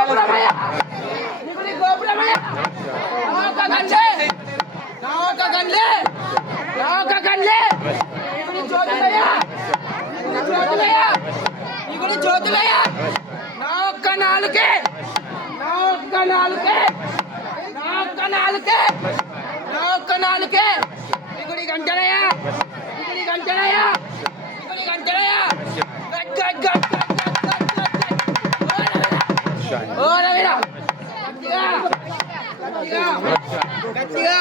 గోపురమయ్యా నీకు గోపురమయ్యా నా ఒక గండ్లే నీకు జ్యోతులయ్యా నా ఒక్క నాలుకే నీకు గంటలయ్యా ఓ రవిరా గట్టిగా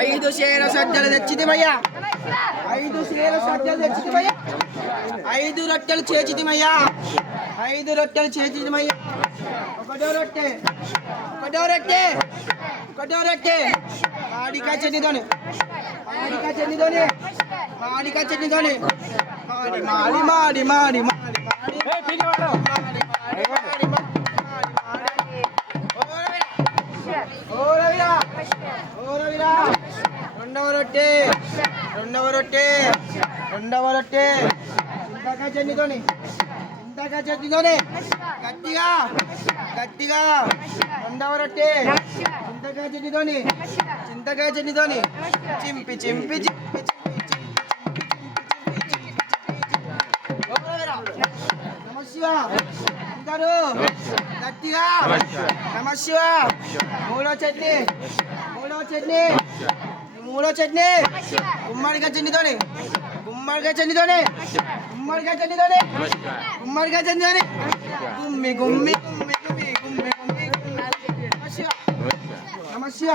5 సేల సజ్జలు తెచ్చితిమయ్యా 5 సేల సజ్జలు తెచ్చితిమయ్యా 5 రొట్టెలు చేచితిమయ్యా 5 రొట్టెలు చేచితిమయ్యా ఒకటో రొట్టె ఆడికా చెన్నితోనే మాడి ఓ రవిరా రెండవ రొట్టె ఇంతకా చెన్నితోనే గట్టిగా రెండవ రొట్టె చింతకా చెన్నితోని చింపి నమశివ అందరూ గట్టిగా నమశివ మూడో చట్నీ గుమ్మడికాయ చెన్నితోని గుమ్మి నమశివ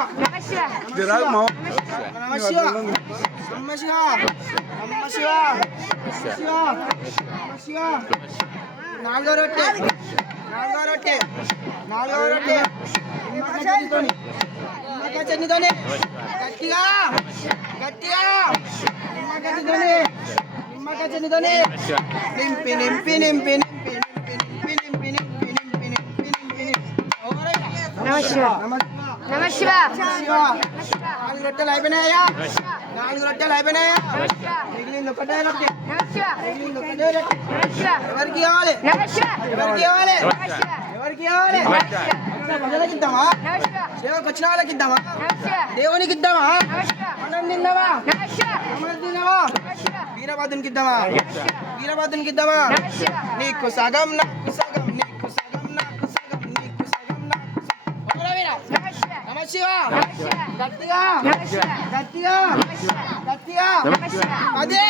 నాలుగో రొట్టె నిమ్మకాయ చెన్నితోని గట్టిగా నిమ్మకాయ చెన్నితోని నింపి నమశివ 4 రొట్టెలు అయిపోయినాయా మిగిలింది ఒకటే రొట్టె ఎవరికి కావాలి ప్రజలకి ఇద్దామా సేవకు వచ్చిన వాళ్ళకి ఇద్దామా దేవునికి ఇద్దామా మనం తిందామా వీరభద్రునికి ఇద్దామా నీకు సగం నాకు సగం నమశివ గట్టిగా అదే